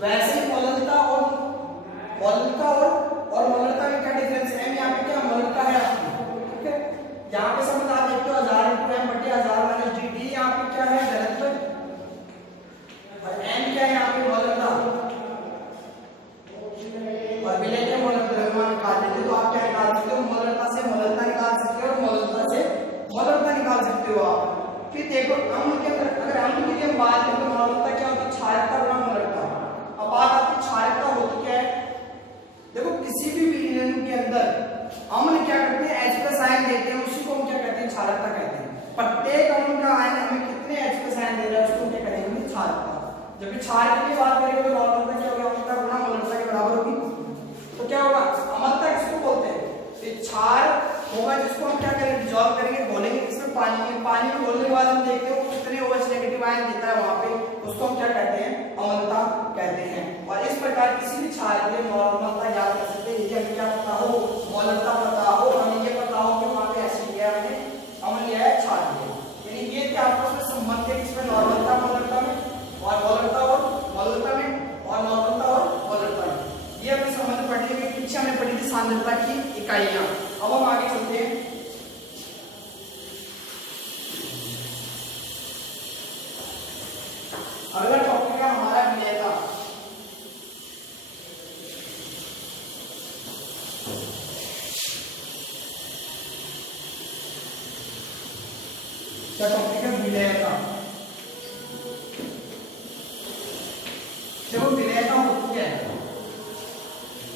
वैसे ही मोलरता और मोलरता में क्या डिफरेंस है? यहाँ पे क्या मोलरता है आपकी, ठीक है। यहाँ पे समझ आप देखते हो 1000 × m बटे 1000 माइनस डी, डी यहाँ पे क्या है घनत्व और m क्या है यहाँ पे मोलरता और विलय के मोलर द्रव्यमान निकाल देते तो आप क्या निकाल सकते हो? मोलरता से मोलरता निकाल सकते हो और मोलरता से मोलरता निकाल सकते हो आप। फिर देखो अम्ल के अंदर अगर अम्ल की हम बात करें तो मोलरता क्या होती है? क्षारकता गुणा मोलरता। अब बात आती है क्षारकता होती क्या है? देखो किसी भी विलयन के अंदर अम्ल क्या करते हैं? H+ आयन देते हैं, उसी को हम क्या कहते हैं? क्षारकता कहते हैं। प्रत्येक अम्ल का आयन हमें कितने H+ आयन दे रहा है उसको क्या कहेंगे? क्षारकता। जब क्षारक की बात करेंगे तो मोलरता क्या होगा? अम्लता गुणा मोलरता के बराबर होगी। तो क्या होगा? अम्लता किसको बोलते हैं? क्षार होगा जिसको हम क्या करेंगे? डिसॉल्व करेंगे, घोलेंगे इसमें पानी में। पानी में घोलने के बाद हम देखते हो कितने OH नेगेटिव आयन देता है वहां पे, उसको हम क्या कहते हैं? अम्लता कहते हैं। और इस प्रकार किसी भी क्षार के अम्लता याद कर सकते हैं। यदि हमें क्या पता हो? मोलरता पता हो, हमें ये पता हो कि वहां पे एसिड लिया है, हमने अम्ल लिया है, क्षार लिया है, यानी ये क्या आपस में संबंध है किसमें? नॉर्मलता मोलरता में और मोलरता और मोलरता में और नॉर्मलता और मोलरता में। ये हमें समझ पड़ी है। पीछे हमने पढ़ी थी सांद्रता की इकाइयां। अब हम आगे चलते हैं। अगला टॉपिक है हमारा विलयता। क्या टॉपिक है? विलयता। देखो विलयता होती है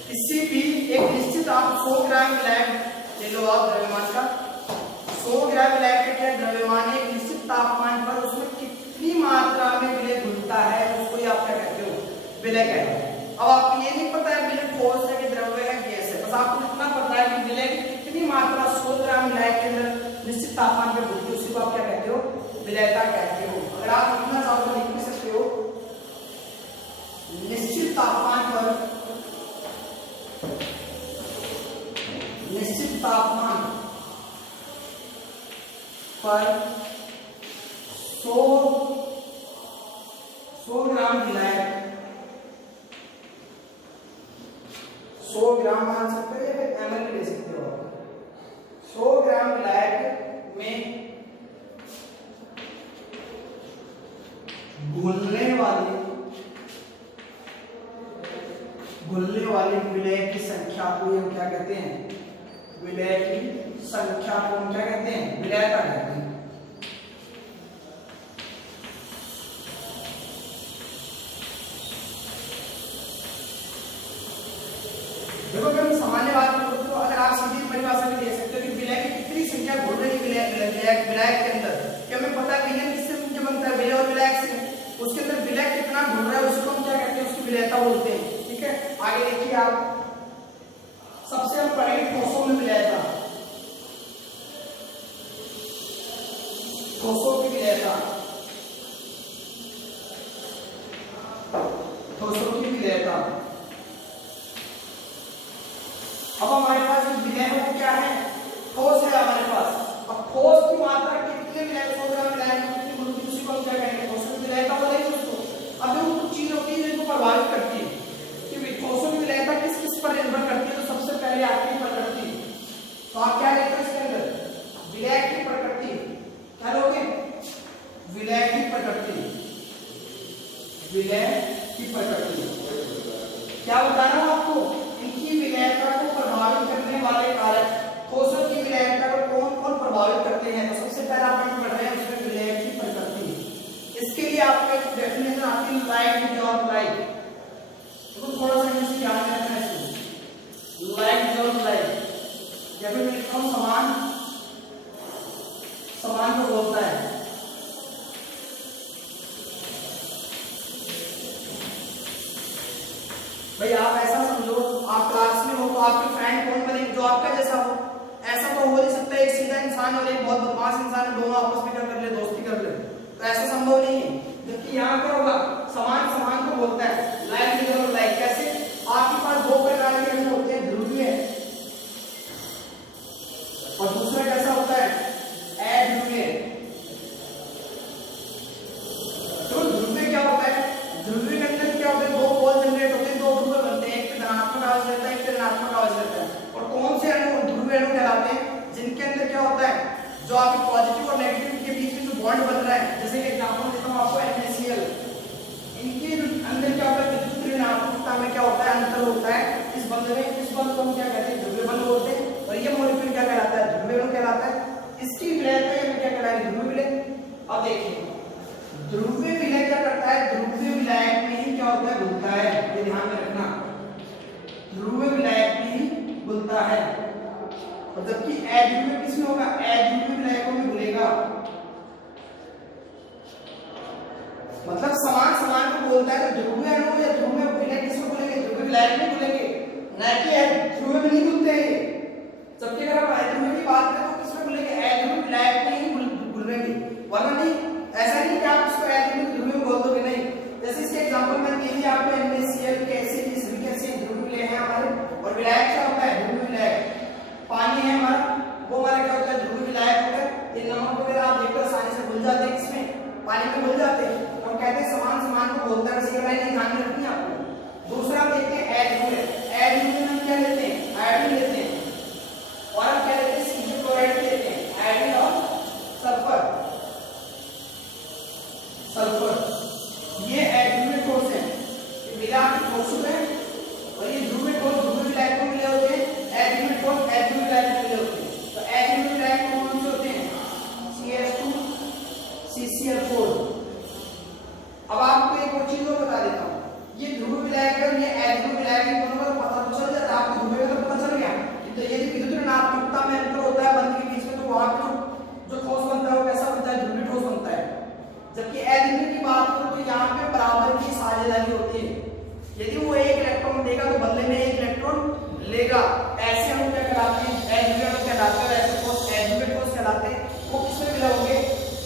किसी भी एक निश्चित, आप 100 ग्राम विलायक ले लो आप द्रव्यमान का, 100 ग्राम विलायक का क्या द्रव्यमान एक निश्चित तापमान पर उसमें कितनी मात्रा में विलय घुलता है उसको ही आप क्या कहते हो? विलय कहते हैं। अब आपको ये नहीं पता है विलय ठोस है कि द्रव्य है गैस है, बस आपको इतना पता है कि विलय की कितनी मात्रा 100 ग्राम विलायक के अंदर निश्चित तापमान पर घुलती है, उसी को आप क्या कहते हो? विलयता कहते हो। अगर आप लिखना चाहो तो लिख भी सकते हो, निश्चित तापमान पर 100 ग्राम विलायक, 100 ग्राम मान सकते हो या फिर ml ले सकते हो। 100 ग्राम विलायक में घुलने वाली विलय की संख्या को हम क्या कहते हैं? विलय की संख्या को हम क्या कहते हैं? विलयता कहते हैं। देखो अगर हम सामान्य बात करें तो अगर आप सीधी परिभाषा में दे सकते हो कि विलय की कितनी संख्या घुल रही है विलायक के अंदर, कि हमें पता है विलय किससे मुख्य बनता है? विलय और विलायक से। उसके अंदर विलय कितना घुल रहा है उसको हम क्या कहते हैं? उसकी विलयता बोलते हैं, ठीक है। आगे देखिए आप, सबसे हम पढ़ेंगे ठोसों में विलयता। ठोसों की विलयता, ठोसों की विलयता। अब हमारे पास जो विलय है वो क्या है? ठोस है हमारे पास। अब ठोस की मात्रा कितने विलय 100 ग्राम विलय में कितनी घुलती है उसी को हम क्या कहेंगे? ठोस की विलयता बोलेंगे उसको। अब देखो कुछ चीज होती है जिनको प्रभावित करती है कि ठोसों की विलयता किस किस पर निर्भर करती है। तो सबसे पहले आपकी प्रकृति, तो आप क्या लेते हो इसके अंदर? विलय की प्रकृति। क्या लोगे? विलय की प्रकृति। विलय की प्रकृति क्या बताना है आपको? इनकी विलयता को प्रभावित करने वाले कारक, ठोसों की विलयता को कौन कौन प्रभावित करते हैं? तो सबसे पहले आप पढ़ रहे हैं उसमें विलय की प्रकृति। इसके लिए आपको एक डेफिनेशन आती है लाइक डिसॉल्व लाइक। तो थोड़ा सा इसे ध्यान रखना है। लाइक डिसॉल्व लाइक, या फिर लिखता हूं समान समान को बोलता है। भाई आप ऐसा समझो, आप क्लास में हो तो आपके फ्रेंड कौन बनेगा? जो आपका जैसा हो। ऐसा तो हो नहीं सकता एक सीधा इंसान और एक बहुत बदमाश इंसान दोनों आपस में क्या कर ले? दोस्ती कर ले। तो ऐसा संभव नहीं है। जबकि यहाँ क्या होगा? समान समान को बोलता है। लाइक डिसॉल्व लाइक कैसे? आपके पास दो प्रकार के अणु होते हैं, ध्रुवीय और दूसरा कैसा होता है? अध्रुवीय। तो ध्रुवीय क्या होता है? ध्रुवीय के अंदर क्या होता है? दो बंध में, इस बंध को हम क्या कहते हैं, ध्रुवीय बंध बोलते हैं। और ये मॉलिक्यूल क्या कहलाता है, ध्रुवीय बंध कहलाता है। इसकी विलयता में क्या कहलाएगी, ध्रुवीय विलय। अब देखिए ध्रुवीय विलय क्या करता है, ध्रुवीय विलायक में ही क्या होता है, घुलता है। ये ध्यान में रखना, ध्रुवीय विलायक में ही घुलता है। और जबकि अध्रुवीय किसमें होगा, अध्रुवीय विलायकों में घुलेगा। मतलब समान समान को बोलता है। तो ध्रुवीय अणु या ध्रुवीय विलय किसमें घुलेंगे, ध्रुवीय विलायक में घुलेंगे, न कि ध्रुवीय में नहीं घुलते हैं। जबकि अगर हम अध्रुवीय की बात करें तो किसमें घुलेंगे, अध्रुवीय विलायक में ही घुलेंगे। वरना नहीं, ऐसा नहीं कि आप इसको ध्रुवीय में बोल दोगे, नहीं। जैसे इसके एग्जांपल में दे दिया आपको NaCl के एसिड, सभी के एसिड ध्रुवीय विलय हैं हमारे। और विलायक क्या होता है, ध्रुवीय विलायक। पानी है हमारा, वो हमारा क्या होता है, ध्रुवीय विलायक होता है। ये नमक वगैरह आप देखकर आसानी से घुल जाते हैं, किसमें, पानी में घुल जाते हैं। हम कहते हैं समान समान को बोलता है, इसी का लाइन ध्यान में रखनी है आपको। दूसरा देखते हैं अध्रुवीय। अध्रुवीय में हम क्या लेते हैं, आयोडीन लेते हैं। और हम क्या लेते हैं, सीधे क्लोराइड लेते हैं, आयोडीन और सल्फर। सल्फर ये अध्रुवीय ठोस है, ये मिला के ठोस है। और ये ध्रुवीय ठोस ध्रुवीय विलायक में मिले होते हैं, अध्रुवीय ठोस अध्रुवीय विलायक में मिले होते हैं। तो अध्रुवीय विलायक कौन से होते हैं, CH2 CCl4। अब आपको एक और चीज और बता देता हूँ, ये ध्रुवीय विलायक है, ये अध्रुवीय विलायक है, दोनों का पता तो चल जाता है आपको, ध्रुवीय का पता चल गया। तो ये विद्युत ऋणात्मकता में अंतर होता है बंध के बीच में, तो वहां पे जो ठोस बनता है वो कैसा बनता है, ध्रुवीय ठोस बनता है। जबकि अध्रुवीय की बात करो तो यहाँ पे बराबर की साझेदारी होती है। यदि वो एक इलेक्ट्रॉन देगा तो बदले में एक इलेक्ट्रॉन लेगा। ऐसे हम क्या कहलाते हैं, अध्रुवीय अणु कहलाते हैं। ऐसे ठोस अध्रुवीय ठोस कहलाते हैं। वो किसमें मिले होंगे,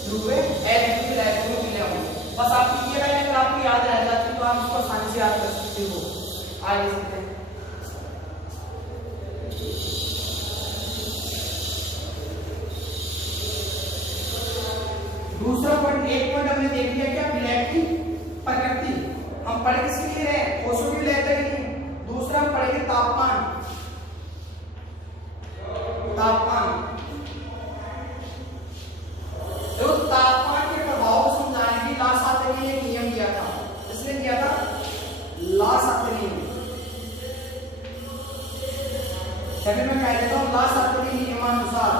ध्रुवीय अध्रुवीय विलायकों में मिले होंगे। बस आपकी ये लाइन अगर आपको याद रह जाती है तो आप इसको आसानी से याद कर सकते हो। आगे चलते हैं। दूसरा पॉइंट, एक पॉइंट हमने देख लिया क्या, विलय की प्रकृति। हम पढ़ किसके लिए रहे, ठोसों की विलयता के लिए। दूसरा हम पढ़ेंगे तापमान। तापमान, तो तापमान के प्रभाव को समझाने के लिए लासाते ने एक नियम दिया था। इसने दिया था लासाते नियम। चलिए मैं कह देता हूं, लासाते के नियमानुसार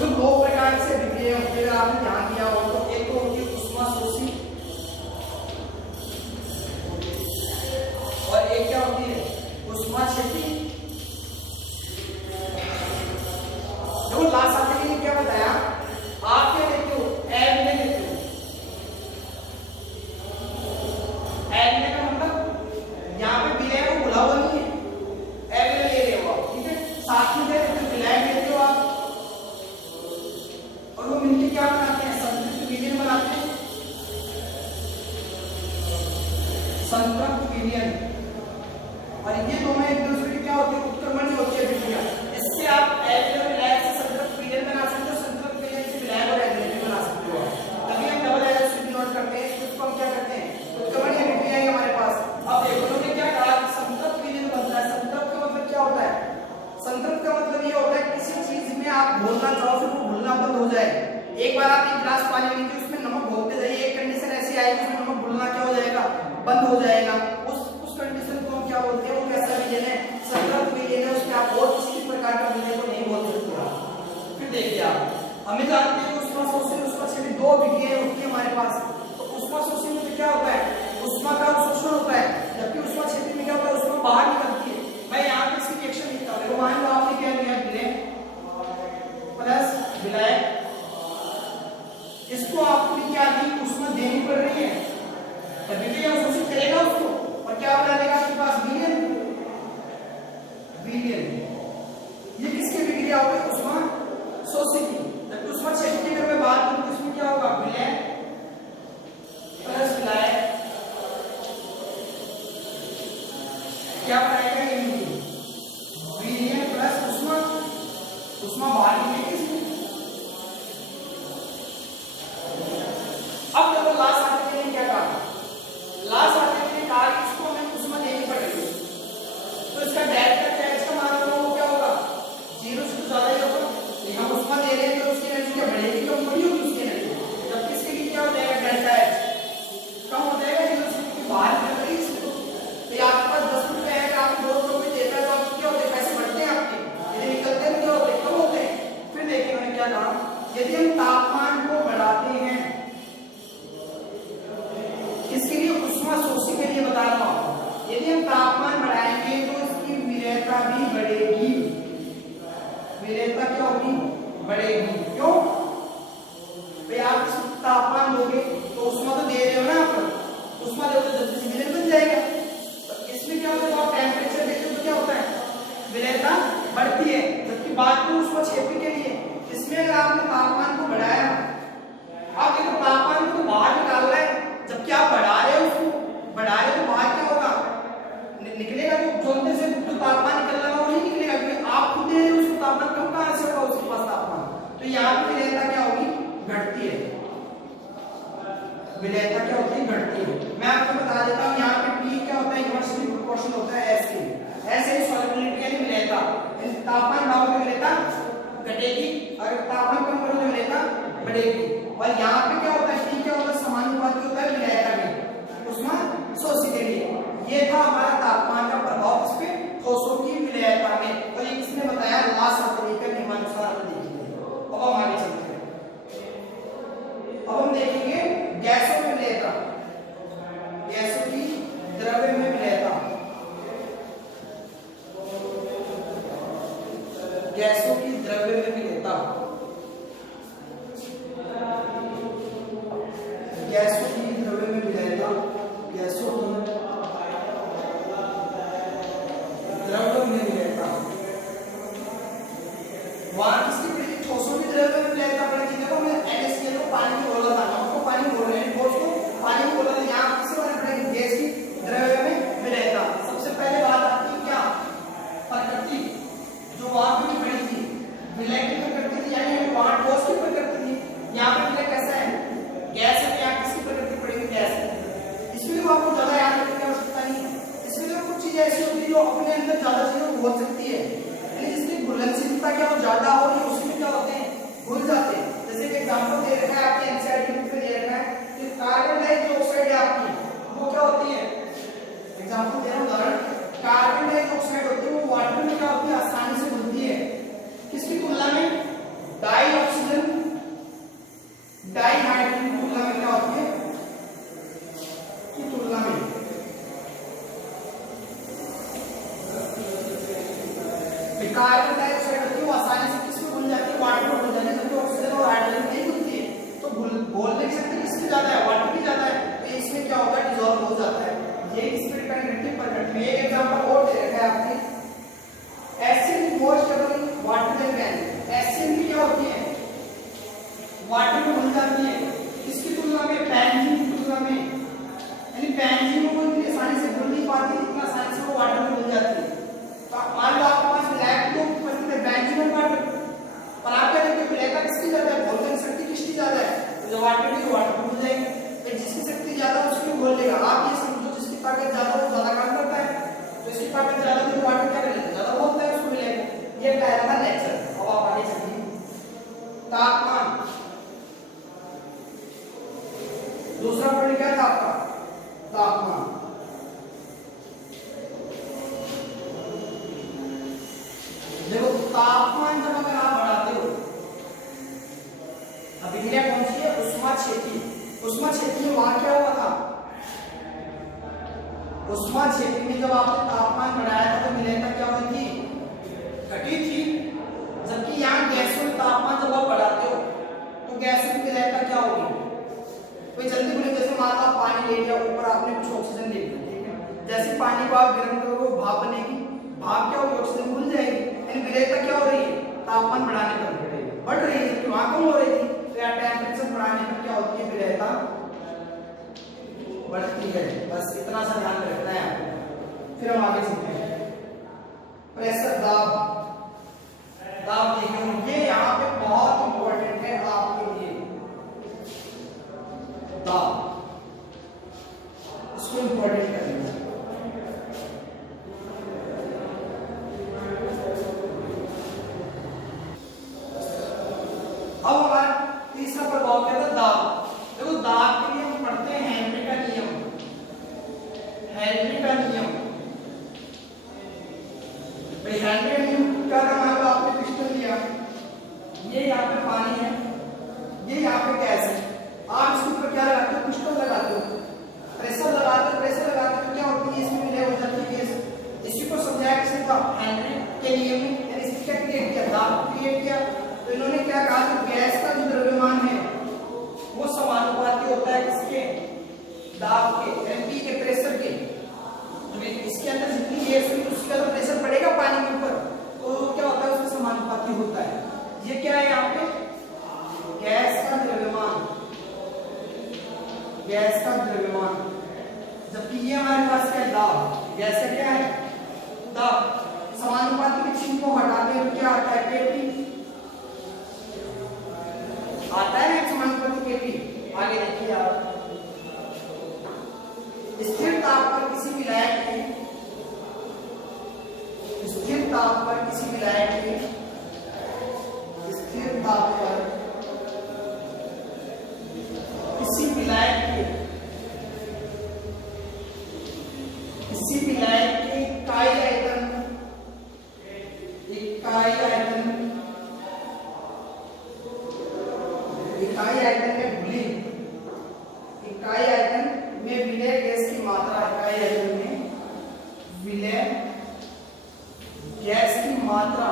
दो प्रकार से विक्रिया होती है। अगर आपने ध्यान दिया हो तो एक तो होती है ऊष्माशोषी और एक क्या होती है, ऊष्माक्षेपी। देखो लासाते ने क्या बताया, आप क्या लेते हो, एल में लेते हो। एल में का मतलब यहाँ पे विलय को भुला हुआ नहीं है, एल में ले रहे हो आप, ठीक है। साथ में दे देते हो, विलय लेते हो आप, और वो मिलके क्या बनाते हैं, संतृप्त विलयन बनाते हैं। संतृप्त विलयन, और ये दोनों एक दूसरे के क्या होते हैं, उत्क्रमणी होती है विक्रिया। इससे आप एल्डिहाइड विलय से संतृप्त विलयन बना सकते हो, संतृप्त विलयन से विलय और एल्डिहाइड बना सकते हो। तभी हम डबल एल्डिहाइड नोट करते हैं, इसको हम क्या करते हैं, उत्क्रमणीय विक्रिया है हमारे पास। अब देखो उन्होंने क्या कहा, संतृप्त विलयन बनता है। संतृप्त का मतलब क्या होता है, संतृप्त का मतलब ये होता है किसी चीज में आप घोलना चाहो फिर वो घुलना बंद हो जाए। एक बार आप एक गिलास पानी लेंगे, उसमें नमक घोलते जाइए, एक कंडीशन ऐसी आएगी उसमें नमक घुलना क्या हो जाएगा, बंद हो जाएगा। उस कंडीशन को हम क्या बोलते हैं, वो कैसा विलयन है, संतृप्त विलयन है। उसमें आप और किसी भी प्रकार का विलयन को नहीं बोल सकते। फिर देखिए आप, हमें जानते हैं ऊष्माशोषी और ऊष्माक्षेपी दो विक्रियाएं होती है हमारे पास। तो ऊष्माशोषी में तो क्या होता है, ऊष्मा का अवशोषण होता है, जबकि ऊष्माक्षेपी में क्या होता है, ऊष्मा बाहर निकलती है। मैं यहाँ पे इसकी रिएक्शन लिखता हूँ। मान लो आपने क्या लिया, विलय प्लस विलय, इसको आपको क्या दी, ऊष्मा देनी पड़ रही है, तभी तो यह अवशोषित करेगा उसको, और क्या बना देगा आपके पास, विलयन। विलयन ये किसकी विक्रिया होगी, ऊष्माशोषी की। जब ऊष्माक्षेपी की अगर मैं बात करूं तो इसमें क्या होगा, विलय प्लस विलय क्या बनाएगा, ये विलयन प्लस ऊष्मा, ऊष्मा बाहर निकलेगी इसमें। अब देखो लास्ट आते के लिए क्या कहा, लास्ट आते के लिए कहा कि इसको हमें ऊष्मा देनी पड़ेगी। तो इसका डेल्टा क्या है, इसका मान लो वो क्या होगा, 0 से ज्यादा ही होगा। बढ़ेगी, विलेयता क्या होगी, बढ़ेगी। क्यों भाई, आप तापमान दोगे तो उष्मा तो दे रहे हो ना आप, उष्मा दोगे तो जल्दी से विलेय बन जाएगा। तो इसमें क्या होता है, आप टेम्परेचर देखते हो तो क्या होता है, विलेयता बढ़ती है। जबकि बात करूं उष्मा क्षेपी के लिए, इसमें अगर आपने तापमान को बढ़ाया, आप देखो तापमान को तो बाहर निकाल रहे हैं, जबकि आप बढ़ा रहे हो उसको, बढ़ा रहे हो तो बाहर क्या होगा, निकलेगा, तो जोड़ने से जो तापमान निकल रहा है वो नहीं निकलेगा, क्योंकि आप खुद दे रहे हो उसको तापमान, कम कहां से होगा उसके पास तापमान। तो यहाँ पे विलेयता क्या होगी, घटती है, विलेयता क्या होती है, घटती है। मैं आपको बता देता हूँ, यहाँ पे P क्या होता है, इनवर्सली प्रोपोर्शनल होता है S के, ऐसे ही सॉल्युबिलिटी यानी विलेयता, तापमान बढ़ाओगे विलेयता घटेगी, और तापमान कम करोगे विलेयता बढ़ेगी। और यहाँ पे क्या होता है, P क्या होता है, समानुपाती होता है विलेयता के, उष्मा शोषी के लिए। ये था हमारा तापमान का प्रभाव इस पे ठोसों की विलेयता में, और ये किसने बताया, लास के नियमानुसार देखेंगे। अब हम आगे चलते हैं, अब हम देखेंगे गैसों में विलेयता, गैसों की द्रव्य में विलेयता, गैसों की द्रव्य में विलेयता, गैसों की द्रव्य में विलेयता, गैसों की द्रव्य में विलेयता। वहां किसकी पड़ी, ठोसों की द्रव्य में विलेयता पड़ेगी। देखो मैं NaCl को पानी में बोला था, आपको पानी बोल रहे हैं, ठोस को पानी में बोला था, यहाँ किससे बना पड़ेगी, गैस की द्रव्य में विलेयता। सबसे पहले बात आती क्या, प्रकृति, जो वहां पे पड़ी थी विलय की प्रकृति थी, यानी वहां ठोस की प्रकृति थी, यहाँ पे विलय कैसा है, गैस है, यहाँ किसकी प्रकृति पड़ेगी, गैस है। इसमें तो आपको ज्यादा याद रखने की आवश्यकता नहीं है, इसमें तो कुछ चीजें ऐसी होती है जो अपने अंदर ज्यादा चीजों को घोल सकती है, यानी जिसकी घुलनशीलता क्या हो ज्यादा हो रही है, उसमें क्या होते हैं, घुल जाते हैं। जैसे कि एग्जांपल दे रखा है आपके एनसीईआरटी बुक में दे रखा है कि कार्बन डाइऑक्साइड है आपकी, वो क्या होती है, एग्जांपल दे रहा हूं उदाहरण, कार्बन डाइऑक्साइड होती है, वो वाटर में क्या होती है, आसानी से घुलती है, किसकी तुलना में, डाई ऑक्सीजन डाई हाइड्रोजन की तुलना में क्या होती है, की तुलना में। कार्बन डाइऑक्साइड होती है वो आसानी से किसमें घुल जाती है, वाटर में घुल जाती है, जबकि ऑक्सीजन और हाइड्रोजन नहीं घुलती है। तो बोल नहीं सकते किसकी ज्यादा है, वाटर की ज्यादा है, तो इसमें क्या होता है, डिसॉल्व हो जाता है। ये इस पे डिपेंड करती है प्रकृति में। एक एग्जांपल और दे रखा है आपने, acid is more stable in water than benzene. Acid भी क्या होती है, वाटर में घुल जाती है, किसकी तुलना में, बेंजीन की तुलना में, यानी बेंजीन को इतनी आसानी से घुल नहीं पाती, इतना आसानी से वो वाटर में घुल जाती है। तो मान लो आपके पास विलायक तो उपस्थित है, बेंजीन और वाटर, पर आप क्या देखते हो, विलायक किसकी ज्यादा है, घोलने की शक्ति किसकी ज्यादा है, तो जो वाटर की वाटर घुल जाएंगे, तो जिसकी शक्ति ज्यादा है उसको घोल लेगा। आप ये समझो जिसकी ताकत ज्यादा हो ज्यादा काम करता है, तो इसकी ताकत ज्यादा है तो वाटर क्या करेगा, ज्यादा घोलता है उसको विलायक। ये पहला था नेचर। अब आप आगे चलिए, तापमान, दूसरा पॉइंट क्या था आपका, तापमान। देखो तापमान जब अगर आप बढ़ाते हो, अभिक्रिया कौन सी है, उष्मा क्षेपी। उष्मा क्षेपी में वहां क्या हुआ था, उष्मा क्षेपी में जब आपने तापमान बढ़ाया था तो विलेयता क्या हुई थी, घटी थी। जबकि यहाँ गैसों में तापमान जब आप बढ़ाते हो तो गैसों की विलेयता क्या होगी, कोई जल्दी बोले, जैसे मान लो आप पानी ले लिया, ऊपर आपने कुछ ऑक्सीजन ले लिया, ठीक है, जैसे पानी को आप गर्म करोगे भाप बनेगी, भाप क्या होगी, ऑक्सीजन घुल जाएगी, यानी विलेयता क्या हो रही है, तापमान बढ़ाने पर बढ़ रही है, जबकि वहां कम हो रही थी। तो यार टेम्परेचर बढ़ाने पर क्या होती है, विलेयता बढ़ती है। बस इतना सा ध्यान रखना है आपको। फिर हम आगे चलते हैं, प्रेशर, दाब, दाब देखेंगे, ये यहाँ पे बहुत इंपॉर्टेंट है आपके लिए, दाब, इसको इंपॉर्टेंट करेंगे। अब हमारा तीसरा प्रभाव क्या था, दाब। देखो दाब के लिए हम पढ़ते हैं हेनरी का नियम, हेनरी का नियम। भाई हेनरी का नियम क्या था, मान लो आपने पिस्टन लिया, ये यहाँ पे पानी है, ये यहाँ पे गैस है, आप इसके ऊपर क्या लगाते हो, पिस्टन लगाते हो, प्रेशर लगाते हो, प्रेशर लगाते हो होता है किसके, दाब के, एमपी के, प्रेशर के। तो इसके अंदर जितनी गैस होगी उसका तो प्रेशर पड़ेगा पानी के ऊपर, तो क्या होता है उसका समानुपाती होता है। ये क्या है यहाँ पे, गैस का द्रव्यमान, गैस का द्रव्यमान, जबकि ये हमारे पास क्या है, दाब। गैस का क्या है, दाब। समानुपाती के चिन्ह को हटाते हैं तो क्या आता है, केपी आता है ना, समानुपाती केपी। आगे देखिए आप, स्थिर ताप पर किसी विलायक के, स्थिर ताप पर किसी विलायक के, स्थिर ताप पर किसी विलायक के, किसी विलायक के इकाई आयतन, इकाई आयतन, इकाई आयतन में घुली, इकाई आयतन में विलय गैस की मात्रा, इकाई आयतन में विलय गैस की मात्रा,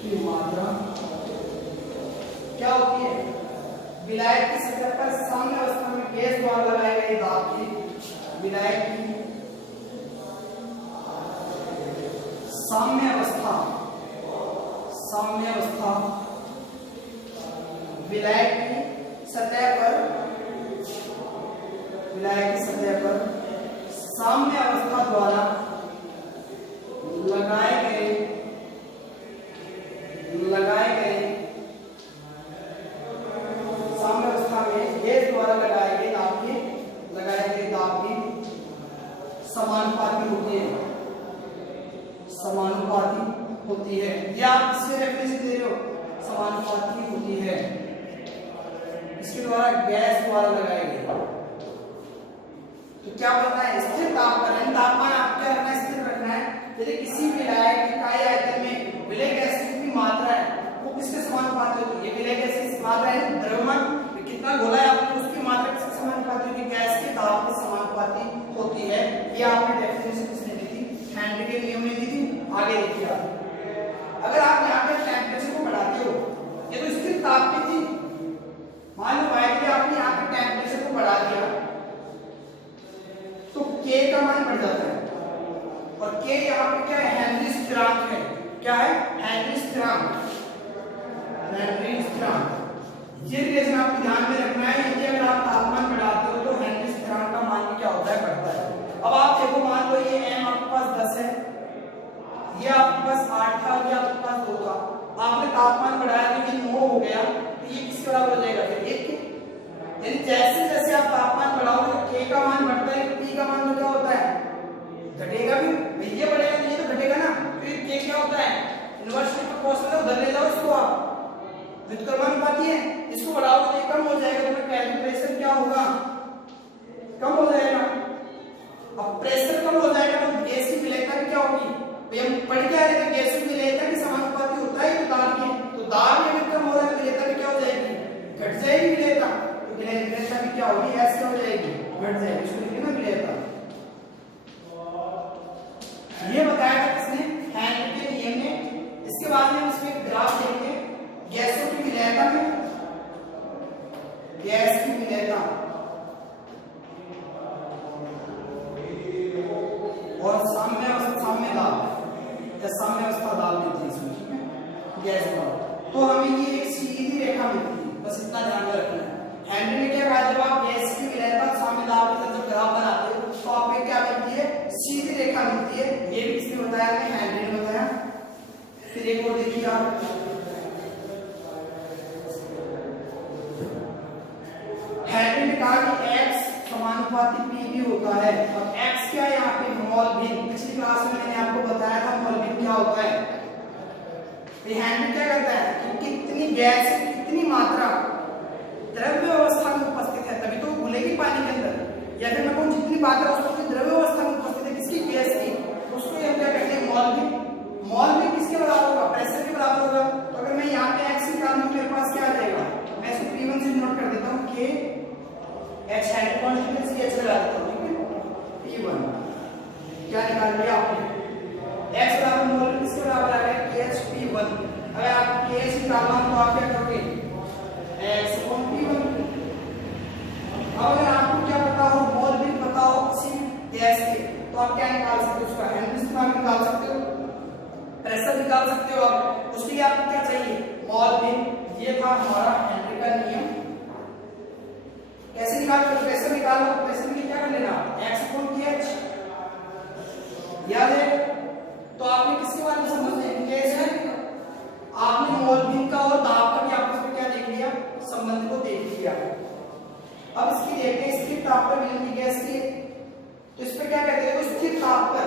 की मात्रा क्या होती है, विलायक की सतह पर साम्य अवस्था में गैस द्वारा लगाए गए दाब की, विलायक की साम्य अवस्था, साम्य अवस्था, विलायक की सतह पर, विलायक की सतह पर साम्य अवस्था द्वारा लगाए गए साम्य अवस्था में गैस द्वारा लगाए गए दाब की समानुपाती होती है, समानुपाती होती है। या आप इससे रेफरेंस दे रहे हो, समानुपाती होती है, इसके द्वारा गैस द्वारा लगाए गए। तो क्या बोलना है, स्थिर ताप पर, तापमान आपको क्या रखना है, स्थिर रखना है। यदि किसी विलायक इकाई आयतन में विलय गैस की मात्रा है वो किसके समानुपाती होती है, विलय गैस की मात्रा है द्रव्यमान कितना घोला है आपको, उसकी मात्रा किसके समानुपाती होती है, गैस के दाब के समानुपाती होती है। ये आपने डेफिनेशन किसने दी थी, हेनरी के नियम ने दी थी। आगे देखिए आप, अगर आप यहाँ पे टेम्परेचर को बढ़ाते हो, ये तो स्थिर ताप पे थी, मान लो भाई आपने यहाँ पे टेम्परेचर को बढ़ा दिया तो K का मान बढ़ जाता है, और K यहाँ पे क्या है, हेनरी स्थिरांक है। क्या है, हेनरी स्थिरांक, हेनरी स्थिरांक। ये रिलेशन आपको ध्यान में रखना है, यदि अगर आप तापमान बढ़ाते हो तो हेनरी स्थिरांक का मान भी क्या होता है, बढ़ता है। अब आप देखो, मान लो ये m आपके पास 10 है, ये आपके पास 8 था, ये आपके पास 2 था, आपने तापमान बढ़ाया तो ये 9 हो गया, तो ये किसके बराबर हो जाएगा, फिर 1 के। यानी जैसे जैसे आप तापमान बढ़ाओगे तो K का मान बढ़ता है, तो P का मान तो क्या होता है, घटेगा भी। ये बढ़ेगा तो ये तो घटेगा ना, फिर K क्या होता है, इनवर्सली प्रोपोर्शनल, उधर ले जाओ इसको आप, व्युत्क्रमानुपाती है, इसको बढ़ाओगे तो ये कम हो जाएगा, तो कैलकुलेशन क्या होगा, कम हो जाएगा। अब प्रेशर कम हो जाएगा तो गैस की विलयता भी क्या होगी, भाई हम पढ़ के आ रहे थे गैस की विलयता के समानुपाती होता है तो दाब की, तो दाब में कम हो रहा है, विलयता भी क्या हो जाएगी, घट जाएगी विलयता, तो विलयता भी क्या होगी, ऐसे क्या हो जाएगी, घट जाएगी। इसको लिखिए ना विलयता। ये बताया था किसने, हेनरी के नियम ने। इसके बाद में हम इसमें ग्राफ देखेंगे गैसों की विलयता में, गैस की विलयता और साम्य दाब या साम्य अवस्था दाब मिलती है इसमें, ठीक है, गैस दाब। तो हमें ये एक सीधी रेखा मिलती है, बस इतना ध्यान में रखना है। हेनरी ने क्या कहा, जब आप गैस की विलयता साम्य दाब के साथ ग्राफ बनाते हो तो आपको क्या मिलती है, सीधी रेखा मिलती है। ये भी किसने बताया, हेनरी ने बताया। फिर एक और देखिए आप, हेनरी ने कहा कि x समानुपाती p भी होता है। अब x क्या है, यहाँ पे मोलभिन, पिछली क्लास में मैंने आपको बताया था मोलभिन क्या होता है। तो हेनरी क्या करता है कि कितनी गैस, कितनी मात्रा द्रव्य अवस्था में उपस्थित है तभी तो घुलेगी पानी के अंदर, या फिर मैं कहूँ जितनी मात्रा उसकी द्रव्य अवस्था में उपस्थित है किसकी, गैस की, उसको हम क्या कहते हैं, मोलभिन। मोलभिन किसके बराबर होगा, प्रेशर के बराबर होगा। तो अगर मैं यहाँ पे x निकालूं तो मेरे पास क्या आ जाएगा, मैं इसको P1 से नोट कर देता हूँ, K H हेनरी कांस्टेंट से H लगा देता हूँ, ठीक है। P1 क्या निकाल लिया आपने, x बराबर मोलभिन किसके बराबर आ गया, KH P1। अगर आप KH निकालना तो आप क्या करोगे, x P1 संबंध को देख लिया। अब इसकी देखते हैं स्थिर ताप पर विलयन की गैस की, तो इस पर क्या कहते हैं, स्थिर ताप पर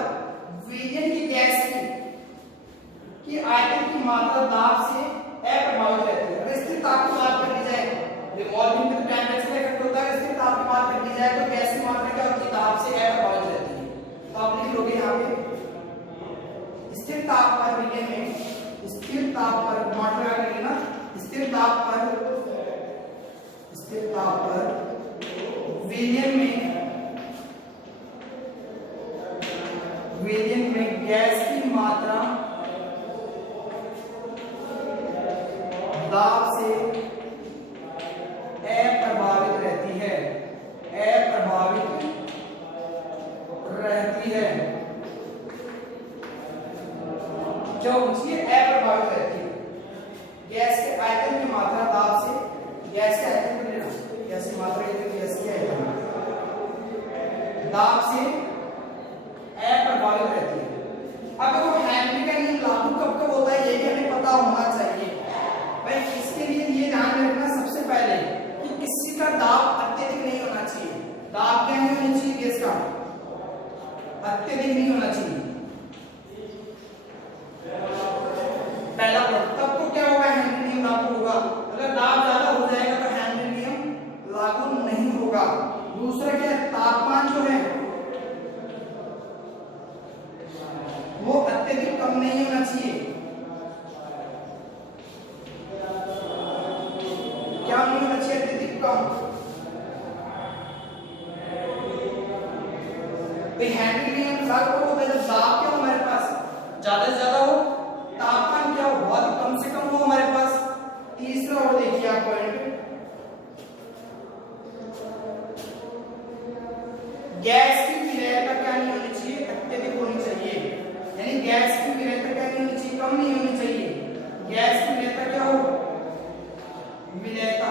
विलयन की गैस की आयतन की मात्रा दाब से अप्रभावित रहती है। अगर स्थिर ताप की बात कर ली जाए, रिवॉल्विंग में टेंपरेचर का इफेक्ट होता है, स्थिर ताप की बात कर ली जाए तो गैस की मात्रा क्या होती है, दाब से अप्रभावित रहती है। तो आप लिख लोगे यहाँ पे स्थिर ताप पर विलयन में, स्थिर ताप पर मात्रा क्या करेंगे ना, स्थिर ताप पर विलयन में गैस की मात्रा दाब से अप्रभावित रहती है, जो उसकी अप्रभावित रहती है। गैस के आयतन की मात्रा दाब से, गैस के आयतन को लेना, गैस की मात्रा गैस के आयतन दाब से अप्रभावित रहती है। अब वो हेनरी का नियम लागू कब कब होता है ये भी हमें पता होना चाहिए भाई। इसके लिए ये ध्यान रखना सबसे पहले कि किसी का दाब अत्यधिक नहीं होना चाहिए। दाब क्या नहीं होना चाहिए, गैस का अत्यधिक नहीं होना चाहिए। पहला तब तो क्या होगा, हेनरी नियम लागू होगा। अगर दाब ज्यादा हो जाएगा तो हेनरी नियम लागू नहीं होगा। दूसरा क्या, तापमान जो है वो अत्यधिक कम नहीं होना चाहिए। क्या नहीं होना चाहिए, अत्यधिक कम। तो हेनरी नियम लागू होगा जब दाब क्या हो हमारे पास ज्यादा से ज्यादा हो, तापमान क्या हो बहुत कम से कम हो हमारे पास। तीसरा और देखिए आप पॉइंट, गैस की विलयनता क्या नहीं होनी चाहिए, अत्यधिक होनी चाहिए। यानी गैस की विलयनता क्या नहीं होनी चाहिए, कम नहीं होनी चाहिए। गैस की विलयनता क्या हो, विलयनता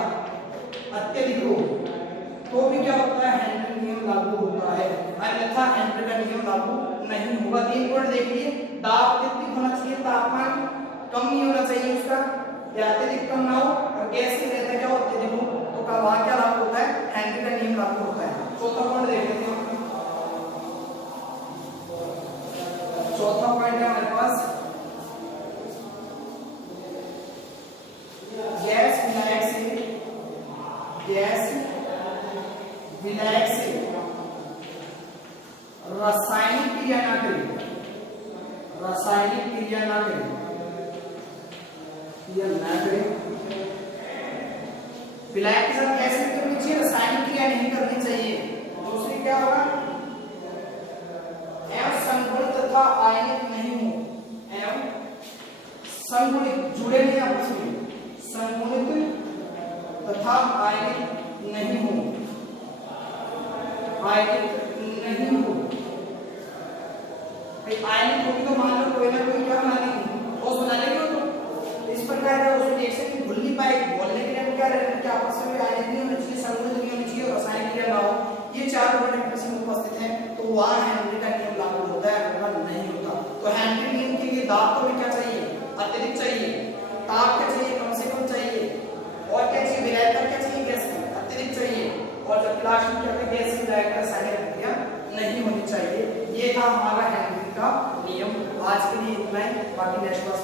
अत्यधिक हो तो भी क्या होता है, हेनरी नियम लागू होता है, अन्यथा हेनरी का नियम लागू नहीं होगा। 3 पॉइंट देखिए, दाब अत्यधिक होना चाहिए, तापमान कम नहीं होना चाहिए उसका, या अत्यधिक कम ना हो, और गैस की विलयनता क्या हो, अत्यधिक हो, तो का वहां क्या लागू होता है, हेनरी का नियम लागू होता है। चौथा पॉइंट देख लेते हैं। चौथा पॉइंट है हमारे पास, गैस विलायक से रासायनिक क्रिया ना करें, विलायक के साथ गैस नहीं करनी चाहिए, रासायनिक क्रिया नहीं करनी चाहिए। दूसरी क्या होगा, एवं संगुणित तथा आयनिक नहीं हो, एवं संगुणित जुड़े नहीं आपस में, संगुणित तथा आयनिक नहीं हो, आयनिक आयनिक होगी तो मान लो कोई ना कोई क्या बना देंगे, ठोस बना लेंगे वो। तो इस प्रकार का उसमें रिएक्शन घुल नहीं पाएगी, बोलने के लिए क्या रहना कि आपस में आयनिक नहीं होना चाहिए, संगुणित नहीं होनी चाहिए, रासायनिक क्रिया ना हो। ये 4 पॉइंट प्रश्न में उपस्थित हैं, तो वहां हेनरी का नियम लागू होता है, अगर नहीं होता तो हेनरी नियम के लिए दाब तो क्या चाहिए, अत्यधिक चाहिए, ताप क्या चाहिए, कम से कम चाहिए, और क्या चाहिए, विलायकता क्या चाहिए, गैस की अत्यधिक चाहिए, और जब लास्ट में क्या है, गैस की विलायकता रासायनिक क्रिया नहीं होनी चाहिए। ये था हमारा हेनरी का नियम। आज के लिए इतना ही, बाकी नेक्स्ट क्लास